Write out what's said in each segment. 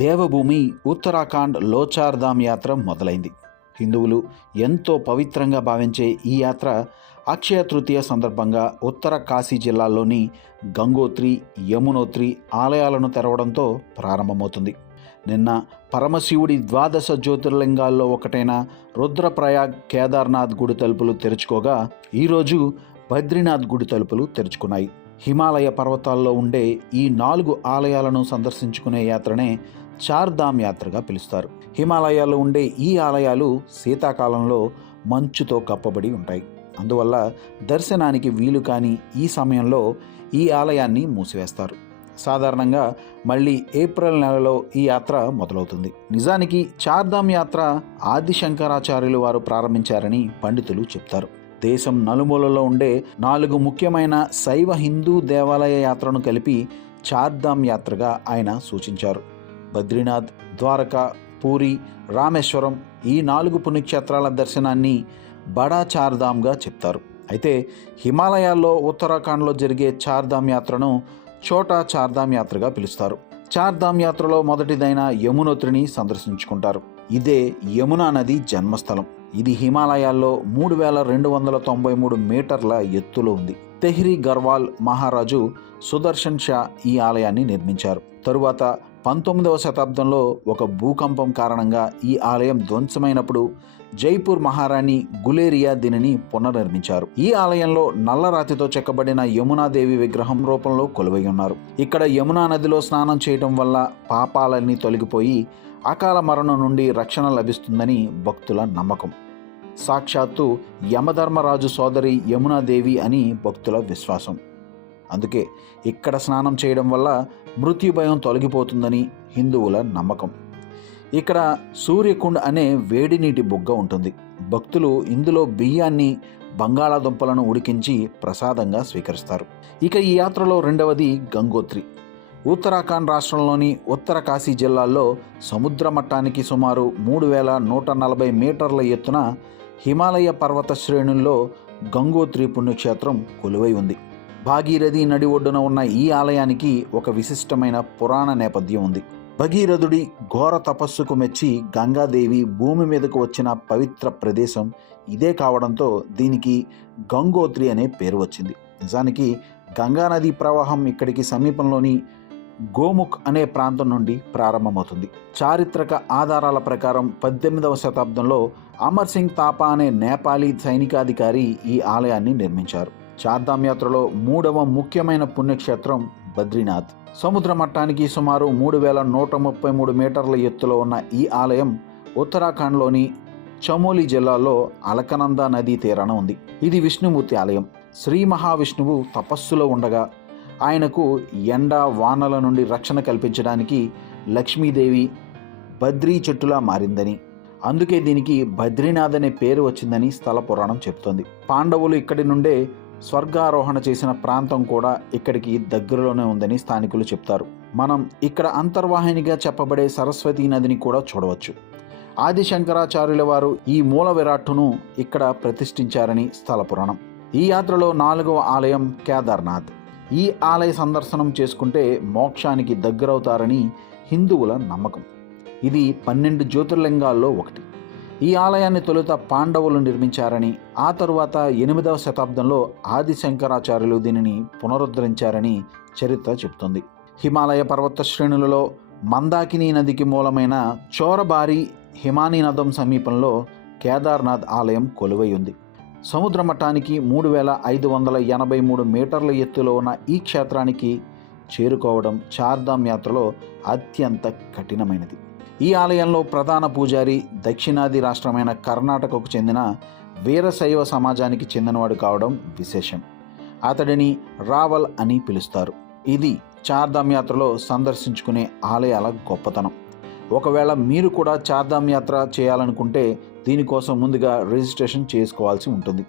దేవభూమి ఉత్తరాఖండ్ లోచార్ధామ్ యాత్ర మొదలైంది. హిందువులు ఎంతో పవిత్రంగా భావించే ఈ యాత్ర అక్షయ తృతీయ సందర్భంగా ఉత్తర కాశీ జిల్లాలోని గంగోత్రి, యమునోత్రి ఆలయాలను తెరవడంతో ప్రారంభమవుతుంది. నిన్న పరమశివుడి ద్వాదశ జ్యోతిర్లింగాల్లో ఒకటైన రుద్రప్రయాగ్ కేదార్నాథ్ గుడి తలుపులు తెరుచుకోగా ఈరోజు బద్రీనాథ్ గుడి తలుపులు తెరుచుకున్నాయి. హిమాలయ పర్వతాల్లో ఉండే ఈ 4 ఆలయాలను సందర్శించుకునే యాత్రనే చార్ధామ్ యాత్రగా పిలుస్తారు. హిమాలయాల్లో ఉండే ఈ ఆలయాలు శీతాకాలంలో మంచుతో కప్పబడి ఉంటాయి. అందువల్ల దర్శనానికి వీలు కాని ఈ సమయంలో ఈ ఆలయాన్ని మూసివేస్తారు. సాధారణంగా మళ్ళీ ఏప్రిల్ నెలలో ఈ యాత్ర మొదలవుతుంది. నిజానికి చార్ధామ్ యాత్ర ఆది శంకరాచార్యులు వారు ప్రారంభించారని పండితులు చెప్తారు. దేశం నలుమూలలో ఉండే 4 ముఖ్యమైన శైవ హిందూ దేవాలయ యాత్రను కలిపి చార్ధామ్ యాత్రగా ఆయన సూచించారు. బద్రీనాథ్, ద్వారకా, పూరి, రామేశ్వరం ఈ 4 పుణ్యక్షేత్రాల దర్శనాన్ని బడా చార్ధామ్గా చెప్తారు. అయితే హిమాలయాల్లో ఉత్తరాఖండ్లో జరిగే చార్ధామ్ యాత్రను చోటా చార్ధామ్ యాత్రగా పిలుస్తారు. చార్ధామ్ యాత్రలో మొదటిదైన యమునోత్రిని సందర్శించుకుంటారు. ఇదే యమునా నది జన్మస్థలం. ఇది హిమాలయాల్లో 3293 మీటర్ల ఎత్తులో ఉంది. తెహ్రీ గర్వాల్ మహారాజు సుదర్శన్ షా ఈ ఆలయాన్ని నిర్మించారు. తరువాత 19వ శతాబ్దంలో ఒక భూకంపం కారణంగా ఈ ఆలయం ధ్వంసమైనప్పుడు జైపూర్ మహారాణి గులేరియా దీనిని పునర్నిర్మించారు. ఈ ఆలయంలో నల్లరాతితో చెక్కబడిన యమునాదేవి విగ్రహం రూపంలో కొలువై ఉన్నారు. ఇక్కడ యమునా నదిలో స్నానం చేయటం వల్ల పాపాలన్నీ తొలగిపోయి అకాల మరణం నుండి రక్షణ లభిస్తుందని భక్తుల నమ్మకం. సాక్షాత్తు యమధర్మరాజు సోదరి యమునాదేవి అని భక్తుల విశ్వాసం. అందుకే ఇక్కడ స్నానం చేయడం వల్ల మృత్యుభయం తొలగిపోతుందని హిందువుల నమ్మకం. ఇక్కడ సూర్యకుండ్ అనే వేడి నీటి బుగ్గ ఉంటుంది. భక్తులు ఇందులో బియ్యాన్ని, బంగాళాదుంపలను ఉడికించి ప్రసాదంగా స్వీకరిస్తారు. ఇక ఈ యాత్రలో రెండవది గంగోత్రి. ఉత్తరాఖండ్ రాష్ట్రంలోని ఉత్తర కాశీ జిల్లాల్లో సముద్ర మట్టానికి సుమారు 3140 మీటర్ల ఎత్తున హిమాలయ పర్వత శ్రేణుల్లో గంగోత్రి పుణ్యక్షేత్రం కొలువై ఉంది. భాగీరథి నడి ఒడ్డున ఉన్న ఈ ఆలయానికి ఒక విశిష్టమైన పురాణ నేపథ్యం ఉంది. భగీరథుడి ఘోర తపస్సుకు మెచ్చి గంగాదేవి భూమి మీదకు వచ్చిన పవిత్ర ప్రదేశం ఇదే కావడంతో దీనికి గంగోత్రి అనే పేరు వచ్చింది. నిజానికి గంగానది ప్రవాహం ఇక్కడికి సమీపంలోని గోముఖ్ అనే ప్రాంతం నుండి ప్రారంభమవుతుంది. చారిత్రక ఆధారాల ప్రకారం 18వ శతాబ్దంలో అమర్ సింగ్ తాపా అనే నేపాలీ సైనికాధికారి ఈ ఆలయాన్ని నిర్మించారు. చార్ధామ్ యాత్రలో 3వ ముఖ్యమైన పుణ్యక్షేత్రం బద్రీనాథ్. సముద్ర మట్టానికి సుమారు 3133 మీటర్ల ఎత్తులో ఉన్న ఈ ఆలయం ఉత్తరాఖండ్లోని చమోలి జిల్లాలో అలకనంద నదీ తీరాన ఉంది. ఇది విష్ణుమూర్తి ఆలయం. శ్రీ మహావిష్ణువు తపస్సులో ఉండగా ఆయనకు ఎండ, వానల నుండి రక్షణ కల్పించడానికి లక్ష్మీదేవి బద్రీ చెట్టులా మారిందని, అందుకే దీనికి బద్రీనాథ్ అనే పేరు వచ్చిందని స్థల పురాణం చెబుతోంది. పాండవులు ఇక్కడి నుండే స్వర్గారోహణ చేసిన ప్రాంతం కూడా ఇక్కడికి దగ్గరలోనే ఉందని స్థానికులు చెప్తారు. మనం ఇక్కడ అంతర్వాహినిగా చెప్పబడే సరస్వతీ నదిని కూడా చూడవచ్చు. ఆది శంకరాచార్యుల వారు ఈ మూల విరాట్టును ఇక్కడ ప్రతిష్ఠించారని స్థల పురాణం. ఈ యాత్రలో 4వ ఆలయం కేదార్నాథ్. ఈ ఆలయ సందర్శనం చేసుకుంటే మోక్షానికి దగ్గరవుతారని హిందువుల నమ్మకం. ఇది 12 జ్యోతిర్లింగాల్లో ఒకటి. ఈ ఆలయాన్ని తొలుత పాండవులు నిర్మించారని, ఆ తరువాత 8వ శతాబ్దంలో ఆది శంకరాచార్యులు దీనిని పునరుద్ధరించారని చరిత్ర చెబుతుంది. హిమాలయ పర్వత శ్రేణులలో మందాకిని నదికి మూలమైన చోరబారి హిమానీ నదం సమీపంలో కేదార్నాథ్ ఆలయం కొలువై ఉంది. సముద్ర మట్టానికి 3583 మీటర్ల ఎత్తులో ఉన్న ఈ క్షేత్రానికి చేరుకోవడం చార్ధామ్ యాత్రలో అత్యంత కఠినమైనది. ఈ ఆలయంలో ప్రధాన పూజారి దక్షిణాది రాష్ట్రమైన కర్ణాటకకు చెందిన వీరశైవ సమాజానికి చెందినవాడు కావడం విశేషం. అతడిని రావల్ అని పిలుస్తారు. ఇది చార్ధామ్ యాత్రలో సందర్శించుకునే ఆలయాల గొప్పతనం. ఒకవేళ మీరు కూడా చార్ధామ్ యాత్ర చేయాలనుకుంటే దీనికోసం ముందుగా రిజిస్ట్రేషన్ చేసుకోవాల్సి ఉంటుంది.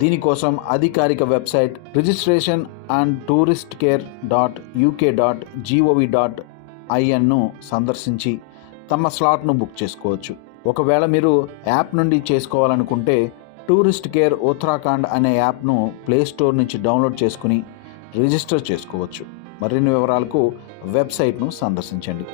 దీనికోసం అధికారిక వెబ్సైట్ registrationandtouristcare.uk.gov.inను సందర్శించి తమ స్లాట్ను బుక్ చేసుకోవచ్చు. ఒకవేళ మీరు యాప్ నుండి చేసుకోవాలనుకుంటే టూరిస్ట్ కేర్ ఉత్తరాఖండ్ అనే యాప్ను ప్లేస్టోర్ నుంచి డౌన్లోడ్ చేసుకుని రిజిస్టర్ చేసుకోవచ్చు. మరిన్ని వివరాలకు వెబ్సైట్ను సందర్శించండి.